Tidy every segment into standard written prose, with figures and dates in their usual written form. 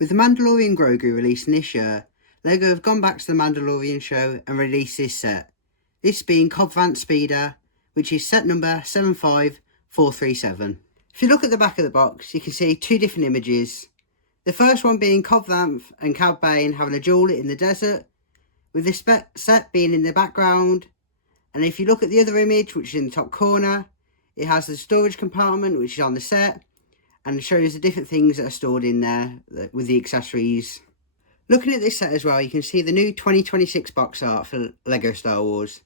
With The Mandalorian Grogu releasing this year, LEGO have gone back to the Mandalorian show and released this set. This being Cobb Vanth Speeder, which is set number 75437. If you look at the back of the box, you can see two different images. The first one being Cobb Vanth and Cad Bane having a duel in the desert, with this set being in the background. And if you look at the other image, which is in the top corner, it has the storage compartment, which is on the set, and it shows the different things that are stored in there with the accessories. Looking at this set as well, you can see the new 2026 box art for LEGO Star Wars.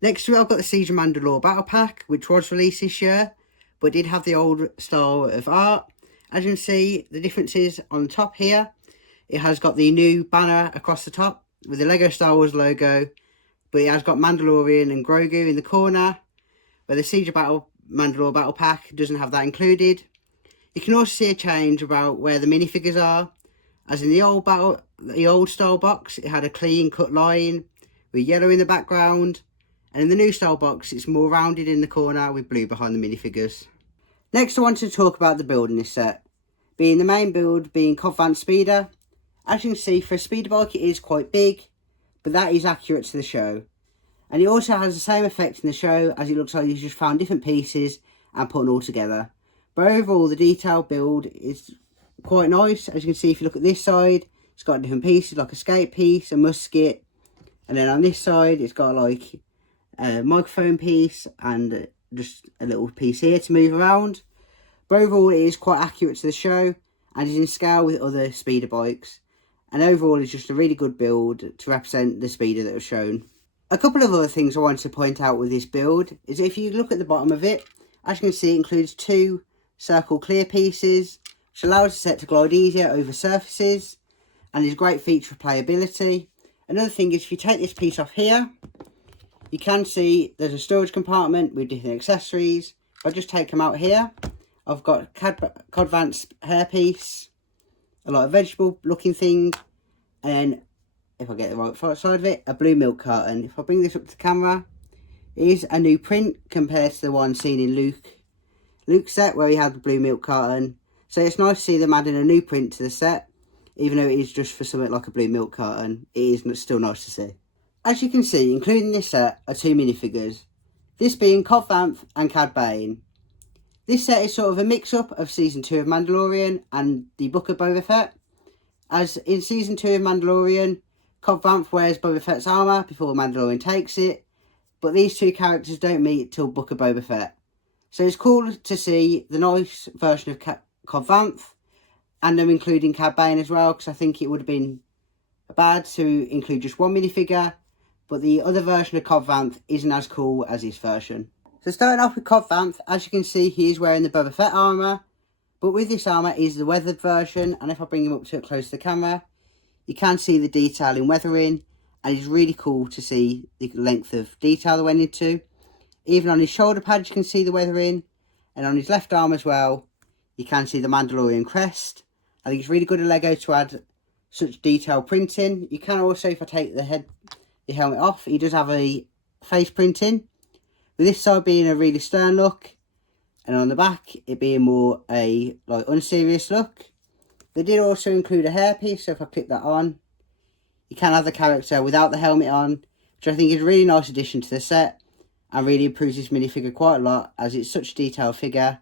Next to it, I've got the Siege of Mandalore Battle Pack, which was released this year, but did have the old style of art. As you can see, the differences on the top here, it has got the new banner across the top with the LEGO Star Wars logo, but it has got Mandalorian and Grogu in the corner, where the Siege of Mandalore Battle Pack doesn't have that included. You can also see a change about where the minifigures are, as in the old style box, it had a clean cut line with yellow in the background, and in the new style box, it's more rounded in the corner with blue behind the minifigures. Next, I wanted to talk about the build in this set, being the main build being Cobb Vanth Speeder. As you can see, for a speeder bike, it is quite big, but that is accurate to the show. And it also has the same effect in the show, as it looks like you've just found different pieces and put them all together. But overall, the detailed build is quite nice. As you can see, if you look at this side, it's got different pieces, like a skate piece, a musket. And then on this side, it's got like a microphone piece and just a little piece here to move around. But overall, it is quite accurate to the show and is in scale with other speeder bikes. And overall, it's just a really good build to represent the speeder that was shown. A couple of other things I wanted to point out with this build is if you look at the bottom of it, as you can see, it includes two circle clear pieces, which allows the set to glide easier over surfaces and is a great feature of playability. Another thing is if you take this piece off here, you can see there's a storage compartment with different accessories. If I just take them out here, I've got Cobb Vanth's hairpiece, a lot of vegetable looking thing, and if I get the right side of it, a blue milk carton. If I bring this up to the camera, it is a new print compared to the one seen in Luke's set where he had the blue milk carton. So it's nice to see them adding a new print to the set, even though it is just for something like a blue milk carton. It is still nice to see. As you can see, including this set are two minifigures, this being Cobb Vanth and Cad Bane. This set is sort of a mix-up of Season 2 of Mandalorian and the Book of Boba Fett. As in Season 2 of Mandalorian, Cobb Vanth wears Boba Fett's armour before Mandalorian takes it, but these two characters don't meet till Book of Boba Fett. So it's cool to see the nice version of Cobb Vanth, and them including Cad Bane as well, because I think it would have been bad to include just one minifigure, but the other version of Cobb Vanth isn't as cool as this version. So starting off with Cobb Vanth, as you can see, he is wearing the Boba Fett armour, but with this armour is the weathered version, and if I bring him up to it close to the camera, you can see the detail in weathering, and it's really cool to see the length of detail that went into. Even on his shoulder pads you can see the weathering, and on his left arm as well, you can see the Mandalorian crest. I think it's really good of LEGO to add such detailed printing. You can also, if I take the helmet off, he does have a face printing, with this side being a really stern look, and on the back it being more a like unserious look. They did also include a hairpiece, so if I click that on, you can have the character without the helmet on, which I think is a really nice addition to the set, and really improves this minifigure quite a lot, as it's such a detailed figure,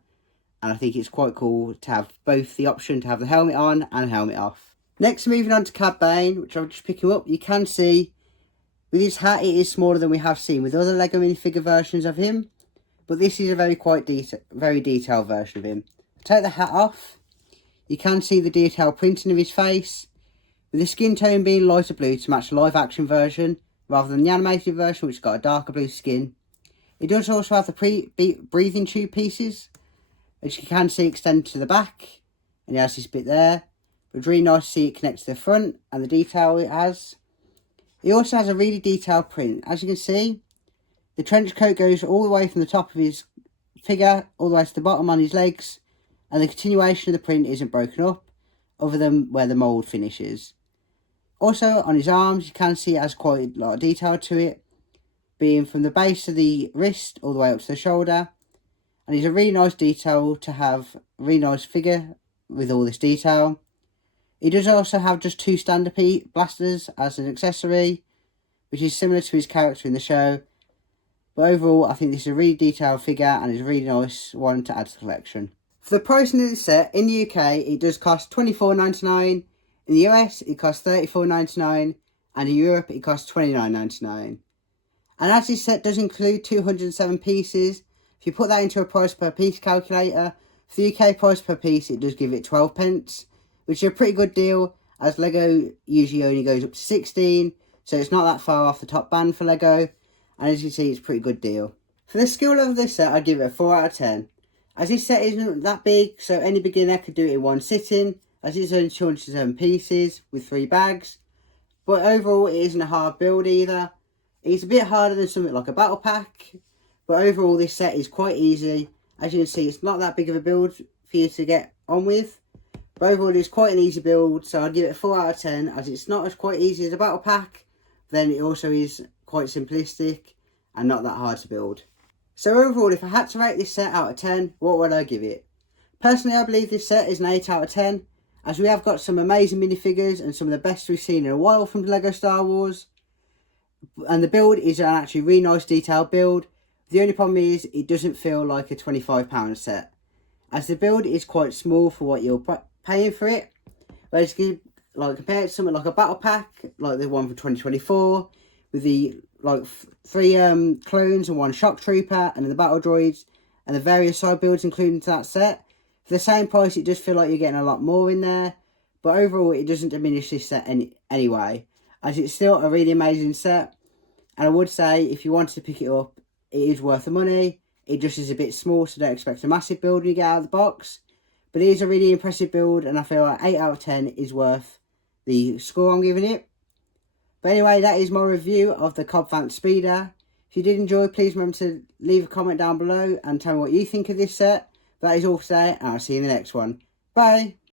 and I think it's quite cool to have both the option to have the helmet on and helmet off. Next, moving on to Cad Bane, which I'll just pick him up, you can see with his hat it is smaller than we have seen with other LEGO minifigure versions of him, but this is a very detailed version of him. Take the hat off, you can see the detailed printing of his face, with the skin tone being lighter blue to match the live action version, rather than the animated version which has got a darker blue skin. It does also have the breathing tube pieces, which you can see extend to the back, and it has this bit there. It's really nice to see it connect to the front and the detail it has. It also has a really detailed print. As you can see, the trench coat goes all the way from the top of his figure all the way to the bottom on his legs, and the continuation of the print isn't broken up, other than where the mould finishes. Also on his arms, you can see it has quite a lot of detail to it, being from the base of the wrist all the way up to the shoulder, and it's a really nice detail to have, a really nice figure with all this detail. He does also have just 2 standard blasters as an accessory, which is similar to his character in the show. But overall, I think this is a really detailed figure and it's a really nice one to add to the collection. For the pricing of this set, in the UK, it does cost $24.99. In the US, it costs $34.99. And in Europe, it costs $29.99. And as this set does include 207 pieces, if you put that into a price per piece calculator, for the UK price per piece, it does give it 12 pence, which is a pretty good deal, as Lego usually only goes up to 16, so it's not that far off the top band for Lego, and as you can see, it's a pretty good deal. For the skill level of this set, I'd give it a 4 out of 10. As this set isn't that big, so any beginner could do it in one sitting, as it's only 207 pieces with 3 bags. But overall, it isn't a hard build either. It's a bit harder than something like a battle pack, but overall this set is quite easy. As you can see, it's not that big of a build for you to get on with. But overall, it's quite an easy build, so I'd give it a 4 out of 10, as it's not as quite easy as a battle pack. Then it also is quite simplistic and not that hard to build. So overall, if I had to rate this set out of 10, what would I give it? Personally, I believe this set is an 8 out of 10, as we have got some amazing minifigures and some of the best we've seen in a while from LEGO Star Wars. And the build is an actually really nice detailed build. The only problem is it doesn't feel like a £25 set, as the build is quite small for what you're paying for it. Whereas compared to something like a battle pack, like the one from 2024, with the 3 clones and 1 shock trooper, and then the battle droids and the various side builds included into that set, for the same price it does feel like you're getting a lot more in there. But overall, it doesn't diminish this set anyway, as it's still a really amazing set. And I would say, if you wanted to pick it up, it is worth the money. It just is a bit small, so don't expect a massive build when you get out of the box. But it is a really impressive build, and I feel like 8 out of 10 is worth the score I'm giving it. But anyway, that is my review of the Cobb Vanth Speeder. If you did enjoy, please remember to leave a comment down below and tell me what you think of this set. That is all for today, and I'll see you in the next one. Bye!